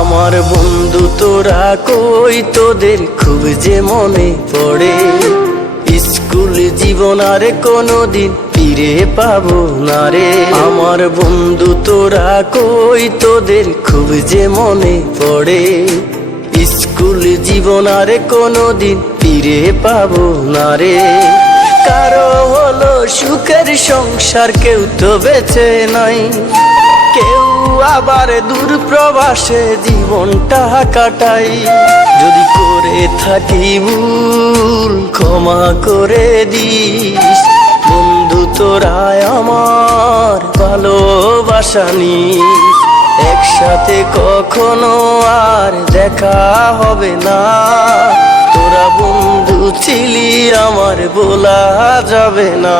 আমার বন্ধু তোরা কই, তোদের খুব যে মনে পড়ে। স্কুল জীবন আর কোনোদিন ফিরে পাবো না রে। আমার বন্ধু তোরা কই, তোদের খুব যে মনে পড়ে। স্কুল জীবন আর কোনোদিন ফিরে পাবো না রে। কারো হলো সুখের সংসার, কেউ তো বেঁচে নাই, কেউ আবার দূর প্রবাসে জীবনটা কাটাই। যদি করে থাকি ভুল ক্ষমা করে দিস, বন্ধু তোরা আমার ভালোবাসা নিস। একসাথে কখনো আর দেখা হবে না, তোরা বন্ধু ছিলি আমার বলা যাবে না।